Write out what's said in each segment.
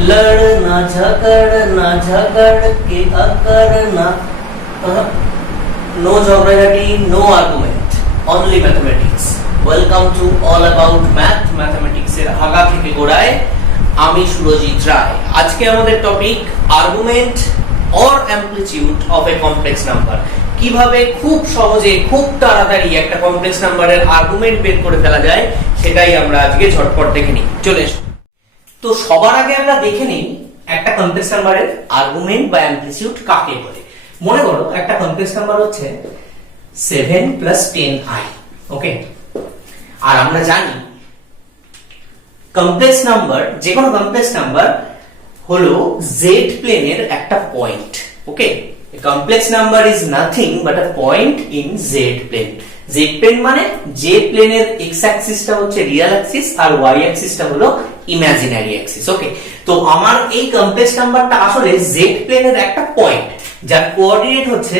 लड़ना झगड़ के अकड़ना no geography, no argument, only mathematics. Welcome to all about mathematics এর আগা থেকে গোড়ায় আমি সুরজিৎ রায়। আজকে আমাদের topic argument or amplitude of a complex number। কিভাবে খুব সহজে খুব তাড়াতাড়ি একটা কমপ্লেক্স নাম্বারের আর্গুমেন্ট বের করে ফেলা যায় সেটাই আমরা আজকে ঝটপট দেখে নিই। চলে এসো। তো সবার আগে আমরা দেখে নিই একটা কমপ্লেক্স নাম্বারের আর্গুমেন্ট বা অ্যামপ্লিটিউড কাকে বলে। মনে করো একটা কমপ্লেক্স নাম্বার হচ্ছে 7 + 10i, ওকে। আর আমরা জানি কমপ্লেক্স নাম্বার, যে কোনো কমপ্লেক্স নাম্বার হলো z প্লেনের একটা point, okay. A complex number is nothing but a point in z plane. z plane মানে z প্লেনের x অ্যাক্সিসটা হচ্ছে রিয়েল অ্যাক্সিস আর y অ্যাক্সিসটা হলো ইমাজিনারি অ্যাক্সিস, ওকে। তো আমার এই কমপ্লেক্স নাম্বারটা আসলে z প্লেনের একটা পয়েন্ট যার কোঅর্ডিনেট হচ্ছে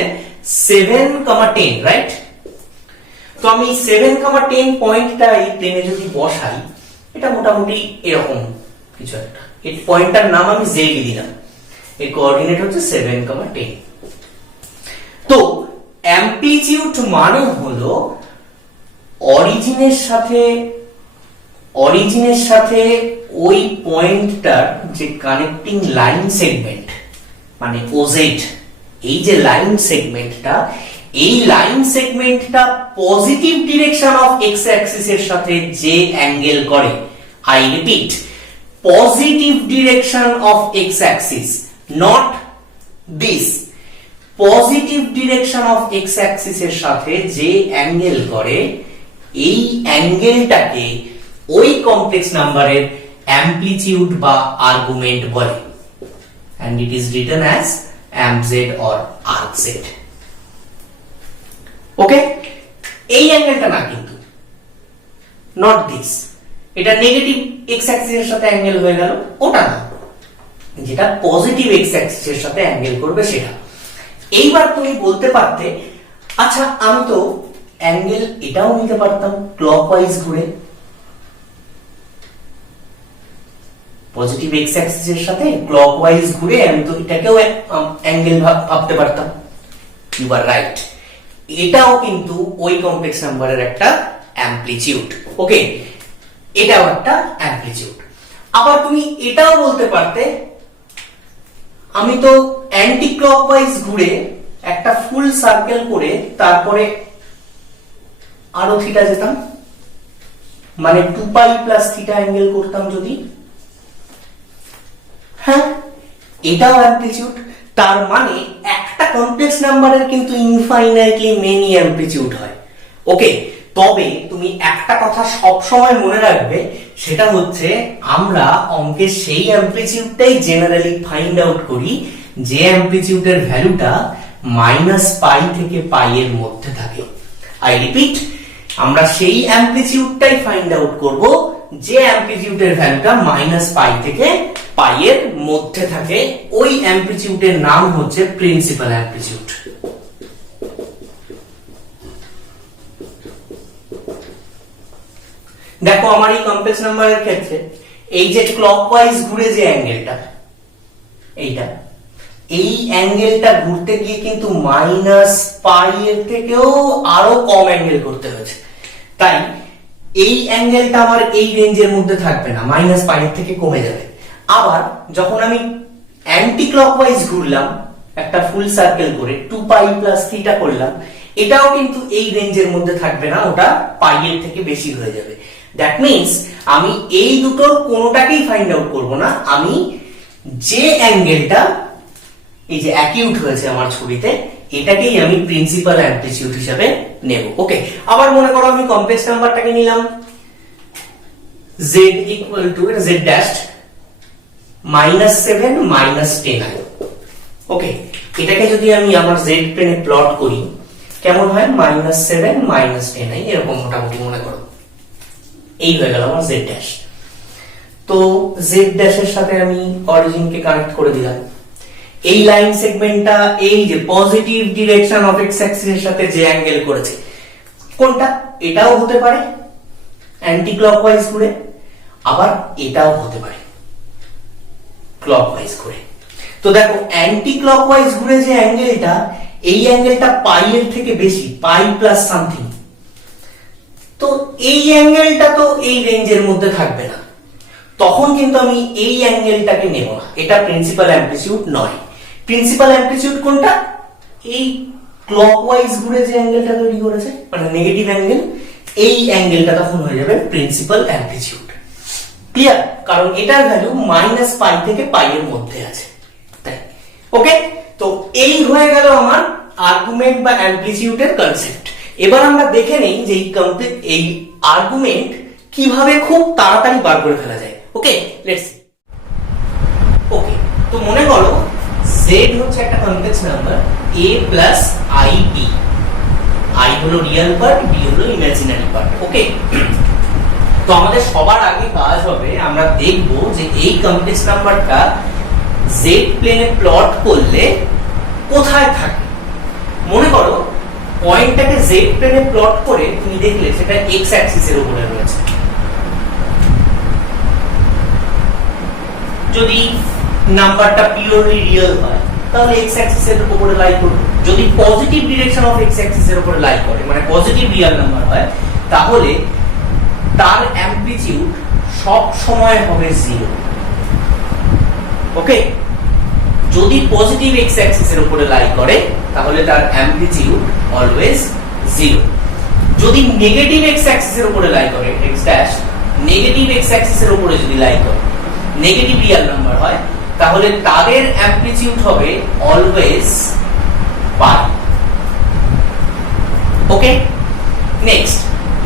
7, 10, রাইট? তো আমি 7, 10 পয়েন্টটা এই প্লেনে যদি বসাই, এটা মোটামুটি এরকম কিছু একটা। এই পয়েন্টটার নাম আমি z দিলাম, এর কোঅর্ডিনেট হচ্ছে 7, 10। তো অ্যামপ্লিটিউড মানে হলো অরিজিনের সাথে ওই পয়েন্টটার যে কানেক্টিং লাইন সেগমেন্ট, মানে OZ, এই যে লাইন সেগমেন্টটা, এই লাইন সেগমেন্টটা positive direction of x axis এর সাথে যে অ্যাঙ্গেল করে, I repeat, positive direction of x axis, not this, positive direction of x axis এর সাথে যে অ্যাঙ্গেল করে, এই অ্যাঙ্গেলটাকে ওই কমপ্লেক্স নাম্বারের অ্যামপ্লিটিউড বা আর্গুমেন্ট বলে, and it is written as amz or arcz, ওকে। এই অ্যাঙ্গেলটা না কিন্তু, নট দিস, এটা নেগেটিভ এক্স অ্যাক্সিস এর সাথে অ্যাঙ্গেল হয়ে গেল, ওটা না, যেটা পজিটিভ এক্স অ্যাক্সিস এর সাথে অ্যাঙ্গেল করবে সেটা। এইবার তুমি বলতে পারতে, আচ্ছা আমি তো অ্যাঙ্গেল এটাও নিতে পারতাম ক্লকওয়াইজ ঘুরে, পজিটিভ এক্স অ্যাক্সিস এর সাথে ক্লকওয়াইজ ঘুরে আমি তো এটাকেও অ্যাঙ্গেল ভাবতে পারতাম। ইউ আর রাইট, এটাও কিন্তু ওই কমপ্লেক্স নাম্বারের একটা অ্যামপ্লিটিউড, ওকে, এটাও একটা অ্যামপ্লিটিউড। আবার তুমি এটাও বলতে পারতে, আমি তো অ্যান্টি ক্লকওয়াইজ ঘুরে একটা ফুল সার্কেল করে তারপরে আরো থিটা যেতাম, মানে 2π + থিটা অ্যাঙ্গেল করতাম যদি, হ্যাঁ, এটাও অ্যামপ্লিটিউড। তার মানে একটা কমপ্লেক্স নাম্বারের কিন্তু ইনফাইনাইটলি মেনি অ্যামপ্লিটিউড হয়, ওকে। তবে তুমি একটা কথা সব সময় মনে রাখবে, সেটা হচ্ছে আমরা অঙ্কের সেই অ্যামপ্লিটিউডটাই জেনারেলি ফাইন্ড আউট করি যে অ্যামপ্লিটিউডের ভ্যালুটা -π থেকে π এর মধ্যে থাকে। আই রিপিট, আমরা সেই অ্যামপ্লিটিউডটাই ফাইন্ড আউট করব যে অ্যামপ্লিটিউডের ভ্যালুটা -π থেকে π এর মধ্যে থাকে। ওই অ্যামপ্লিটিউডের নাম হচ্ছে প্রিন্সিপাল অ্যামপ্লিটিউড। দেখো আমার এই কমপ্লেক্স নাম্বারের ক্ষেত্রে এই যে ক্লকওয়াইজ ঘুরে যে অ্যাঙ্গেলটা, এইটা, এই অ্যাঙ্গেলটা ঘুরতে গিয়ে কিন্তু -π এর থেকেও আরো কম অ্যাঙ্গেল করতে হয়েছে। তাই এই অ্যাঙ্গেলটা আমার এই রেঞ্জের মধ্যে থাকবে না, -π এর থেকে কমে যাবে। আবার যখন আমি অ্যান্টি ক্লকওয়াইজ ঘুরলাম একটা ফুল সার্কেল করে 2π + থিটা করলাম, এটাও কিন্তু এই রেঞ্জের মধ্যে থাকবে না, ওটা π এর থেকে বেশি হয়ে যাবে। দ্যাট মিন্স আমি এই দুটোর কোনোটাকেই ফাইন্ড আউট করব না, আমি যে অ্যাঙ্গেলটা এই যে অ্যাকিউট হয়েছে আমার ছবিতে, এটাকেই আমি প্রিন্সিপাল অ্যামপ্লিটিউড হিসেবে নেব, ওকে। আবার মনে করো আমি কমপ্লেক্স নাম্বারটাকে নিলাম z = z ড্যাশ -7 - 10i, ওকে। এটাকে যদি আমি আমার z প্লেনে প্লট করি কেমন হয়, -7 - 10i, এরকম মোটামুটি মনে করো। এই হয়ে গেল আমার z ড্যাশ। তো z ড্যাশের সাথে আমি অরিজিনকে কানেক্ট করে দিলাম। এই লাইন সেগমেন্টটা এই যে positive direction of x axis এর সাথে যে অ্যাঙ্গেল করেছে, কোনটা? এটাও হতে পারে অ্যান্টি ক্লকওয়াইজ ঘুরে, আবার এটাও হতে পারে। ক্লকওয়াইজ ঘুরে। তো দেখো অ্যান্টি ক্লকওয়াইজ ঘুরে যে অ্যাঙ্গেলটা, এই অ্যাঙ্গেলটা পাই এর থেকে বেশি, পাই প্লাস সামথিং। তো এই অ্যাঙ্গেলটা তো এই রেঞ্জের মধ্যে থাকবে না, তখন কিন্তু আমি এই অ্যাঙ্গেলটাকে নেব না, এটা প্রিন্সিপাল অ্যামপ্লিটিউড নয়। প্রিন্সিপাল অ্যামপ্লিটিউড কোনটা? এই ক্লকওয়াইজ ঘুরে যে অ্যাঙ্গেলটা তৈরি করেছে, মানে নেগেটিভ অ্যাঙ্গেল, এই অ্যাঙ্গেলটা তখন হয়ে যাবে প্রিন্সিপাল অ্যামপ্লিটিউড। ক্লিয়ার? কারণ এটার ভ্যালু মাইনাস পাই থেকে পাই এর মধ্যে আছে, তাই। ওকে, তো এই হয়ে গেল আমার আর্গুমেন্ট বা অ্যামপ্লিটিউডের কনসেপ্ট। এবার আমরা দেখে নেই যে এই আর্গুমেন্ট কিভাবে খুব তাড়াতাড়ি বার করে ফেলা যায়। ওকে, লেটস সি। ওকে, তো মনে করো z হচ্ছে একটা complex number a plus ib, i হলো রিয়েল পার্ট, b হলো ইমাজিনারি পার্ট। ওকে, তো আমাদের সবার আগে কাজ হবে, আমরা দেখব যে এই কমপ্লেক্স নাম্বারটা z প্লেনে প্লট করলে কোথায় থাকে। মনে করো পয়েন্টটাকে z প্লেনে প্লট করে তুমি দেখলে সেটা x অ্যাক্সিসের উপরে রয়েছে। যদি নাম্বারটা পিওরলি রিয়েল হয় তাহলে x অ্যাক্সিসের উপরে লাই করবে। যদি পজিটিভ ডিরেকশন অফ x অ্যাক্সিসের উপরে লাই করে, মানে পজিটিভ রিয়েল নাম্বার হয়, তাহলে তার অ্যামপ্লিটিউড সব সময় হবে 0। ওকে, যদি পজিটিভ x অ্যাক্সিসের উপরে লাই করে তাহলে তার অ্যামপ্লিটিউড অলওয়েজ 0। যদি নেগেটিভ x অ্যাক্সিসের উপরে লাই করে, x ড্যাশ নেগেটিভ x অ্যাক্সিসের উপরে যদি লাই করে, নেগেটিভ রিয়েল নাম্বার হয়, তাহলে তাদের অ্যামপ্লিটিউড হবে অলওয়েজ পাই। ওকে, নেক্সট,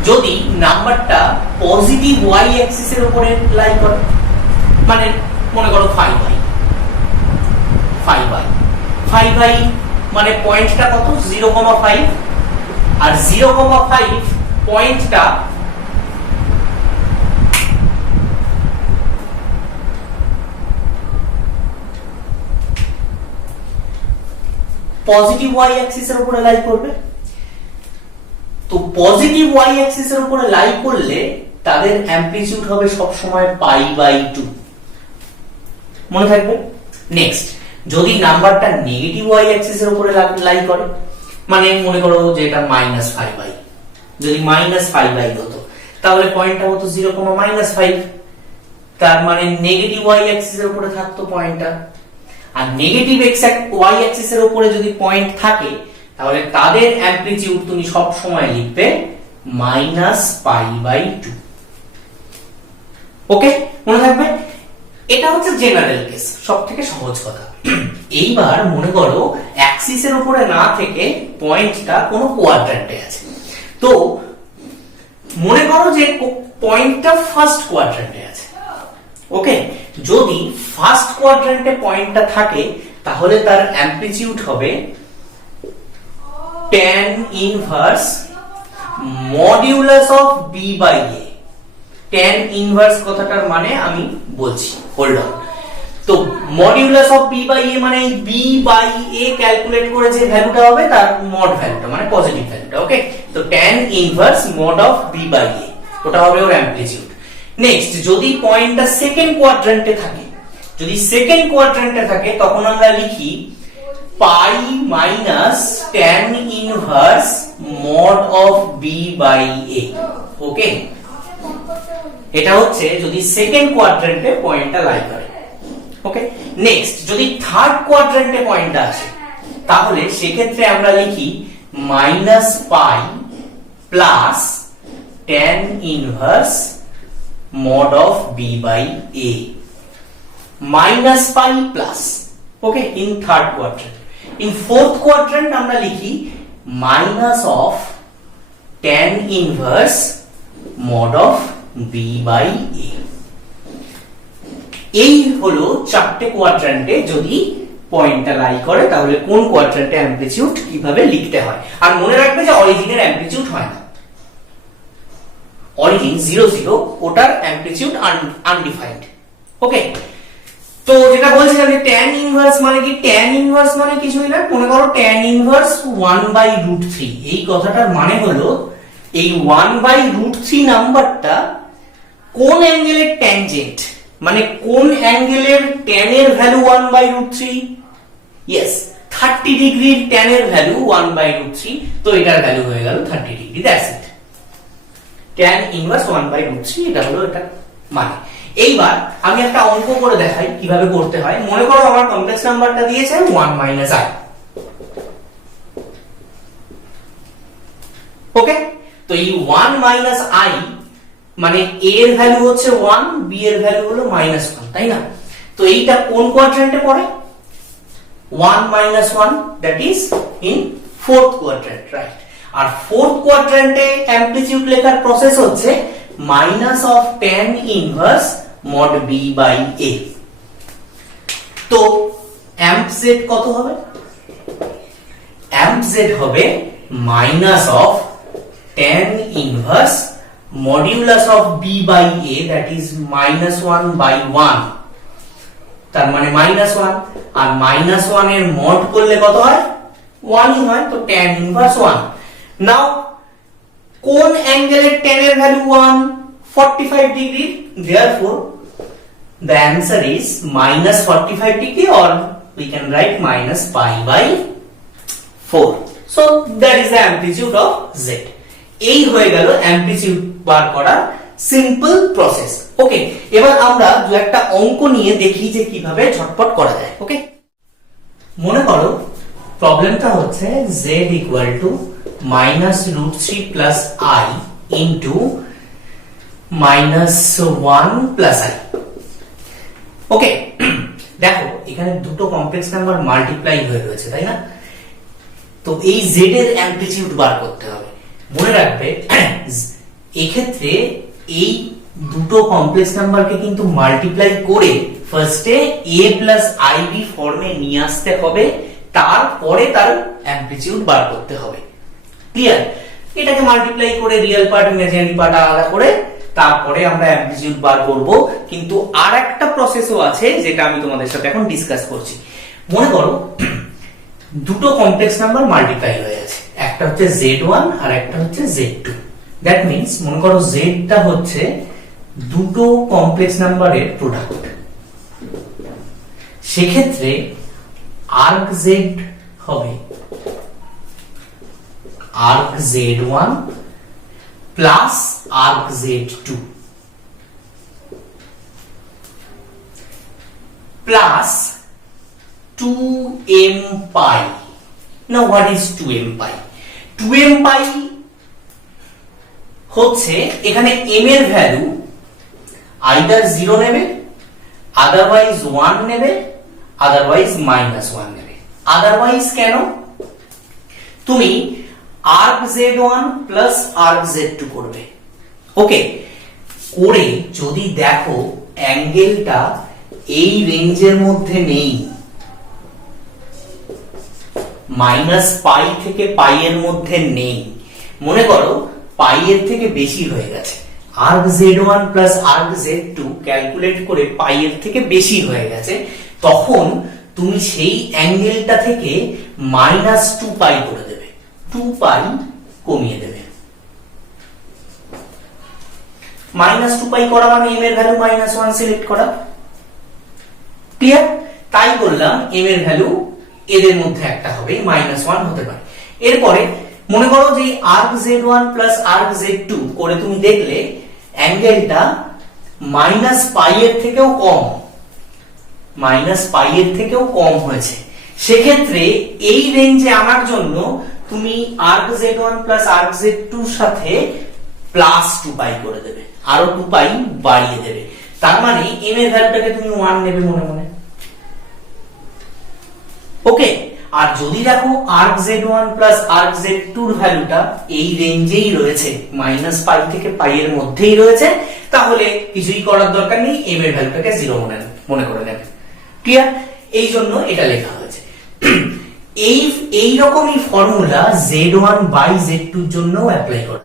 যদি নাম্বারটা পজিটিভ y অ্যাক্সিসের উপরে লাই করে, মানে মনে করো 5i, 5i মানে পয়েন্টটা কত? 0,5, আর 0,5 পয়েন্টটা পজিটিভ y অ্যাক্সিসের উপরে লাই করবে। তো পজিটিভ y অ্যাক্সিসের উপরে লাই করলে তাদের অ্যামপ্লিটিউড হবে সব সময় π/2, মনে থাকবে। নেক্সট, যদি নাম্বারটা নেগেটিভ y অ্যাক্সিসের উপরে লাই করে, মানে মনে করো যে এটা -5i, যদি -5i হতো তাহলে পয়েন্টটা হতো 0,-5, তার মানে নেগেটিভ y অ্যাক্সিসের উপরে থাকতো পয়েন্টটা। আর নেগেটিভ y অ্যাক্সিসের উপরে যদি পয়েন্ট থাকে তাহলে তাদের অ্যামপ্লিটিউড তুমি সব সময় লিখবে -π/2। ওকে, মনে থাকবে। এটা হচ্ছে জেনারেল কেস, সবথেকে সহজ কথা। এইবার মনে করো অ্যাক্সিসের উপরে না থেকে পয়েন্টটা কোনো কোয়াড্র্যান্টে আছে। তো মনে করো যে পয়েন্টটা ফার্স্ট কোয়াড্র্যান্টে আছে। ওকে, যদি ফার্স্ট কোয়াড্র্যান্টে পয়েন্টটা থাকে তাহলে তার অ্যামপ্লিটিউড হবে tan inverse modulus of b/a। tan inverse কথাটার মানে আমি বলছি, হোল্ড অন। তো মডিউলাস অফ b/a মানে b/a ক্যালকুলেট করে যে ভ্যালুটা হবে তার মড ভ্যালুটা, মানে পজিটিভ ভ্যালুটা। ওকে, তো tan inverse mod of b/a, ওটা হবে ওর অ্যামপ্লিটিউড। নেক্সট, যদি পয়েন্টটা সেকেন্ড কোয়াড্র্যান্টে থাকে, যদি সেকেন্ড কোয়াড্র্যান্টে থাকে তখন আমরা লিখি pi minus tan inverse mod of b/a। Okay, এটা হচ্ছে যদি সেকেন্ড কোয়াড্র্যান্টে পয়েন্টটা লাই করে। ওকে, নেক্সট, যদি থার্ড কোয়াড্র্যান্টে পয়েন্টটা আসে তাহলে সেক্ষেত্রে আমরা লিখি -π plus tan inverse mod of b/a, -π plus. Okay, in third quadrant. In fourth quadrant আমরা লিখি minus of tan inverse mod of b/a। এই হলো চারটে কোয়াড্র্যান্টে যদি পয়েন্টটা লাই করে তাহলে কোন কোয়াড্র্যান্টে অ্যামপ্লিটিউড কিভাবে লিখতে হয়। আর মনে রাখবে যে অরিজিনের অ্যামপ্লিটিউড হয় না, অরিজিন 0 0, ওটার অ্যামপ্লিটিউড আনডিফাইন্ড। ওকে, তো যেটা বলছিলাম যে tan ইনভার্স মানে কি? tan ইনভার্স মানে কিছুই না, মনে করো tan ইনভার্স 1/√3। এই কথাটার মানে হলো এই 1/√3 নাম্বারটা কোন অ্যাঙ্গেলের ট্যানজেন্ট, মানে কোন অ্যাঙ্গেলের tan এর ভ্যালু 1/√3? ইয়েস, 30 ডিগ্রির tan এর ভ্যালু 1/√3, তো এটার ভ্যালু হয়ে গেল 30 degree. That's it, tan inverse 1/√3, এটা হলো এটা মানে। এইবার আমি একটা অঙ্ক করে দেখাই কিভাবে করতে হয়। মনে করো আমার কমপ্লেক্স নাম্বারটা দিয়েছে 1 - i। ওকে, তো এই 1 - i মানে a এর ভ্যালু হচ্ছে 1, b এর ভ্যালু হলো -1, তাই না? তো এইটা কোন কোয়াড্রেন্টে পড়ে? 1 - 1, that is in fourth quadrant, right? আর ফোর্থ কোয়াড্রেন্টে অ্যামপ্লিটিউড লেখার প্রসেস হচ্ছে minus of tan inverse mod b by a। তো amp z কত হবে? amp z হবে minus of tan inverse modulus of b by a, that is -1/1, তার মানে -1, আর -1 এর মড করলে কত হয়? 1 ই হয়, তো tan ইনভার্স 1। নাও কোন অ্যাঙ্গেলের tan এর value 1? 45 degree. therefore the answer is -45 degree, or we can write -pi/4. so that is the amplitude of z. এই হয়ে গেল অ্যামপ্লিটিউড বার করার সিম্পল প্রসেস। ওকে, এবার আমরা দু একটা অঙ্ক নিয়ে দেখি যে কিভাবে ঝটপট করা যায়। ওকে, মনে করো প্রবলেমটা হচ্ছে z equal to -√3 plus i into -1 plus i। ওকে, দেখো এখানে দুটো কমপ্লেক্স নাম্বার মাল্টিপ্লাই হয়ে রয়েছে, তাই না? তো এই z এর অ্যামপ্লিটিউড বার করতে হবে। মনে রাখবে এক্ষেত্রে এই দুটো কমপ্লেক্স নাম্বারকে কিন্তু মাল্টিপ্লাই করে ফার্স্টে a প্লাস ib ফর্মে নিয়ে আসতে হবে, তারপরে তার অ্যামপ্লিটিউড বার করতে হবে। ক্লিয়ার? এটাকে মাল্টিপ্লাই করে রিয়েল পার্ট ইমাজিনারি পার্ট আলাদা করে তারপরে আমরা অ্যামপ্লিটিউড বার করব। কিন্তু আর একটা প্রসেসও আছে যেটা আমি তোমাদের সাথে এখন ডিসকাস করছি। মনে করো দুটো কমপ্লেক্স নাম্বার মাল্টিপ্লাই হয়ে আছে, একটা হচ্ছে z1 আর একটা হচ্ছে z2। দ্যাট মিন্স মনে করো z টা হচ্ছে দুটো কমপ্লেক্স নাম্বারের প্রোডাক্ট। সেক্ষেত্রে arc z হবে arc z1 plus arc z2 plus 2m pi। Now what is 2m pi? 2m pi হচ্ছে এখানে m এর ভ্যালু আইদার 0 নেবে, আদারওয়াইজ 1 নেবে, আদারওয়াইজ -1 নেবে। আদারওয়াইজ কেন? তুমি arc z1 plus arc z2 করবে। ওকে, করে যদি দেখো অ্যাঙ্গেলটা এই রেঞ্জের মধ্যে নেই, -π থেকে π এর মধ্যে নেই, মনে করো পাই এর থেকে বেশি হয়ে গেছে, arc z1 plus arc z2 calculate করে পাই এর থেকে বেশি হয়ে গেছে, তখন তুমি সেই অ্যাঙ্গেলটা থেকে -2π করে দেবে, 2π কমিয়ে দেবে। -2π করা মানে m এর ভ্যালু -1 সিলেক্ট করা। ক্লিয়ার? তাই বললাম m এর ভ্যালু এদের মধ্যে একটা হবে, -1 হতে পারে। এরপরে মনে করো যে arc z1 plus arc z2 করে তুমি দেখলে অ্যাঙ্গেলটা -π এর থেকেও কম, -π এর থেকেও কম হয়েছে। সেক্ষেত্রে এই রেঞ্জে আনার জন্য তুমি arc z1 plus arc z2 এর সাথে +2π করে দেবে, আরো 2π বাড়িয়ে দেবে। তার মানে m এর ভ্যালুটাকে তুমি 1 নেবে মনে মনে। ওকে, আর যদি দেখো arc z1 plus arc z2 এর ভ্যালুটা এই রেঞ্জেই রয়েছে, -π থেকে π এর মধ্যেই রয়েছে, তাহলে কিছুই করার দরকার নেই, m এর ভ্যালুটাকে 0 মনে করে নেবে। ক্লিয়ার? এই জন্য এটা লেখা হয়েছে। এই রকমই ফর্মুলা z1 বাই z2 এর জন্য অ্যাপ্লাই করে।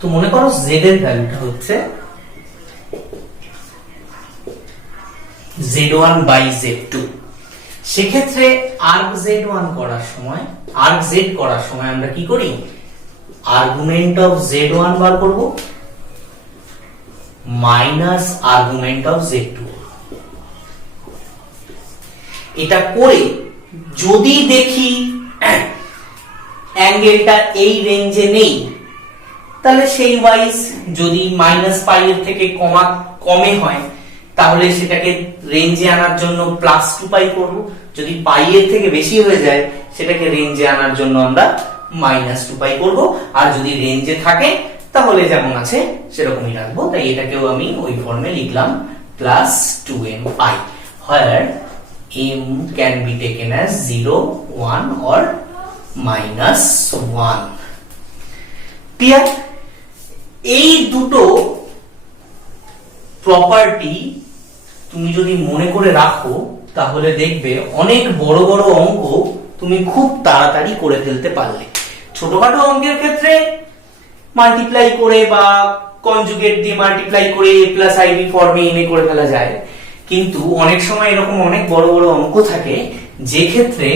তো মনে করো z এর ভ্যালুটা হচ্ছে z1 বাই z2। সেক্ষেত্রে arc z1 করার সময়, arc z করার সময় আমরা কি করি? আর্গুমেন্ট অফ z1 বার করব মাইনাস আর্গুমেন্ট অফ Z2। এটা করে যদি দেখি অ্যাঙ্গেলটা এই রেঞ্জে নেই, তাহলে সেই ওয়াইজ যদি মাইনাস পাই এর থেকে কমে হয় তাহলে সেটাকে রেঞ্জে আনার জন্য প্লাস 2 পাই করব। যদি পাই এর থেকে বেশি হয়ে যায় সেটাকে রেঞ্জে আনার জন্য আমরা মাইনাস 2 পাই করব। আর যদি রেঞ্জে থাকে তাহলে যেমন আছে সেরকমই রাখবো। তাই এটাকেও আমি ওই ফর্মে লিখলাম plus 2m pi, where m can be taken as 0, 1 or minus 1। Clear? এই দুটো প্রপার্টি তুমি যদি মনে করে রাখো তাহলে দেখবে অনেক বড় বড় অঙ্ক তুমি খুব তাড়াতাড়ি করে ফেলতে পারলে। ছোটখাটো অঙ্কের ক্ষেত্রে মাল্টিপ্লাই করে বা কনজুগেট দিয়ে মাল্টিপ্লাই করে a প্লাস ib ফর্মে এনে করে ফেলা যায়, কিন্তু অনেক সময় এরকম অনেক বড় বড় অঙ্ক থাকে যে ক্ষেত্রে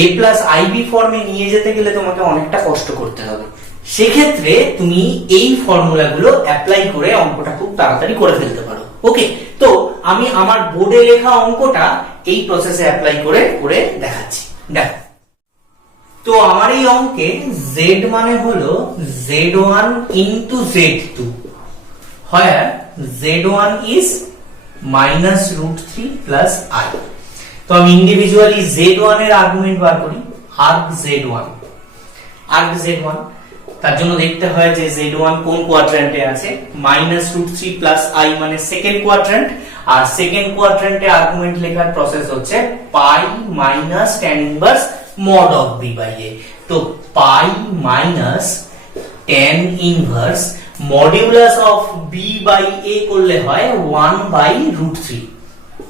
a প্লাস ib ফর্মে নিয়ে যেতে গেলে তোমাকে অনেকটা কষ্ট করতে হবে। সেক্ষেত্রে তুমি এই ফর্মুলাগুলো অ্যাপ্লাই করে অঙ্কটা খুব তাড়াতাড়ি করে ফেলতে পারো। ওকে, তো আমি আমার বোর্ডে লেখা অঙ্কটা এই প্রসেসে অ্যাপ্লাই করে করে দেখাচ্ছি। দেখো, তো আমার এই অঙ্কে z মানে হলো z1 into z2, where z1 is minus root 3 plus I। তো আমি ইন্ডিভিজুয়ালি z1 এর আর্গুমেন্ট বার করি, arg z1। তার জন্য দেখতে হয় যে z1 কোন কোয়াড্র্যান্টে আছে। মাইনাস রুট 3 প্লাস i মানে সেকেন্ড কোয়াড্র্যান্ট, আর সেকেন্ড কোয়াড্র্যান্টে আর্গুমেন্ট লেখার প্রসেস হচ্ছে pi minus tan inverse mod of b by a। তো pi minus tan inverse modulus of b by a করলে হয় 1 বাই রুট 3।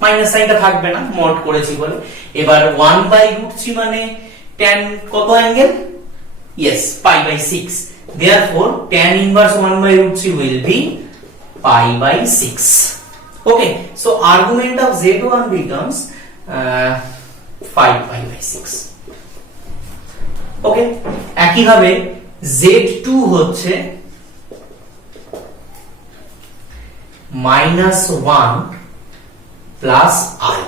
মাইনাস সাইনটা থাকবে না, মড করেছি বলে। এবার 1 বাই রুট 3 মানে tan কত angle? Yes, pi by 6. Therefore, tan inverse 1 by root 3 will be pi by 6. Okay, so argument of z1 becomes 5 pi by 6. Okay, একই ভাবে z2 হচ্ছে minus 1 plus I,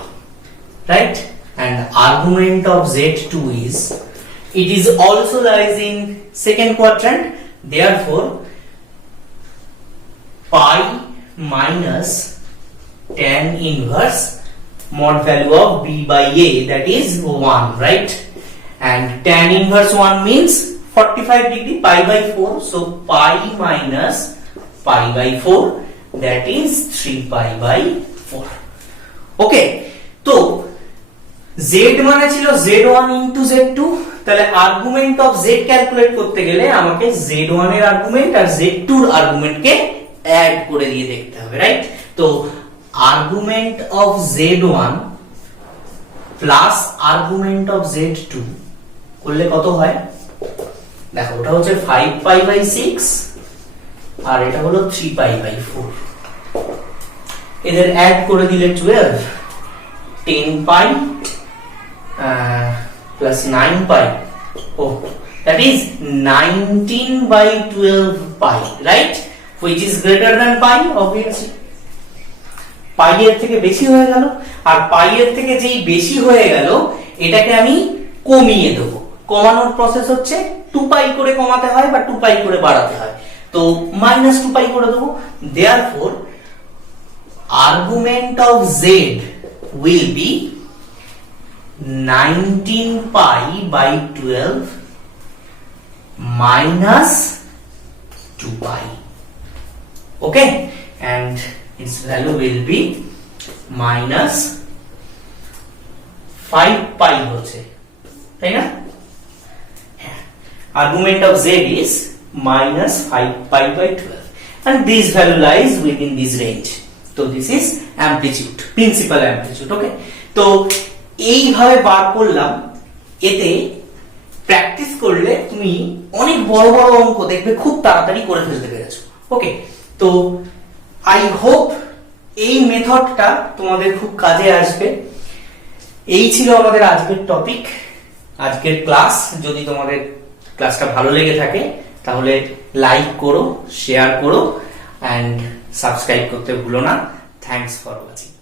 right? And argument of z2 is, it is also lies in second quadrant, therefore pi minus tan inverse mod value of b by a, that is 1, right? And tan inverse 1 means 45 degree, pi by 4, so pi minus pi by 4, that is 3 pi by 4. Okay, তো z মানে ছিল z1 into z2, তাহলে argument of z calculate করতে গেলে আমাকে z1 এর argument আর z2 এর আর্গুমেন্টকে add করে দিয়ে দেখতে হবে, রাইট? তো argument of z1 plus argument of z2 করলে কত হয়? দেখো, ওটা হচ্ছে 5 পাই বাই 6 আর এটা হলো 3 পাই বাই 4। এদের অ্যাড করে দিলে 12, 10 পাই plus 9 pi, oh, that is 19 by 12 pi, right? Which is greater than pi, obviously. pi এর থেকে বেশি হয়ে গেল, আর pi এর থেকে যেই বেশি হয়ে গেল এটাকে আমি কমিয়ে দেব। কমানোর প্রসেস হচ্ছে 2 pi করে কমাতে হয় বা 2 pi করে বাড়াতে হয়। তো minus 2 pi করে দেব। Therefore, argument of z will be 19 pi by 12 minus 2 pi. Okay, and its value will be minus 5 pi হচ্ছে, তাই না? Argument of z is minus 5 pi by 12, and this value lies within this range. So this is amplitude, principal amplitude. Okay, তো এইভাবে বার করলাম। এতে practice করলে তুমি অনেক বড় বড় অঙ্ক দেখবে খুব তাড়াতাড়ি করে ফেলতে পেরেছো। ওকে, তো আই হোপ এই মেথডটা তোমাদের খুব কাজে আসবে। এই ছিল আমাদের আজকের টপিক, আজকের ক্লাস। যদি তোমাদের ক্লাসটা ভালো লেগে থাকে তাহলে লাইক করো, শেয়ার করো, অ্যান্ড সাবস্ক্রাইব করতে ভুলো না। Thanks for watching.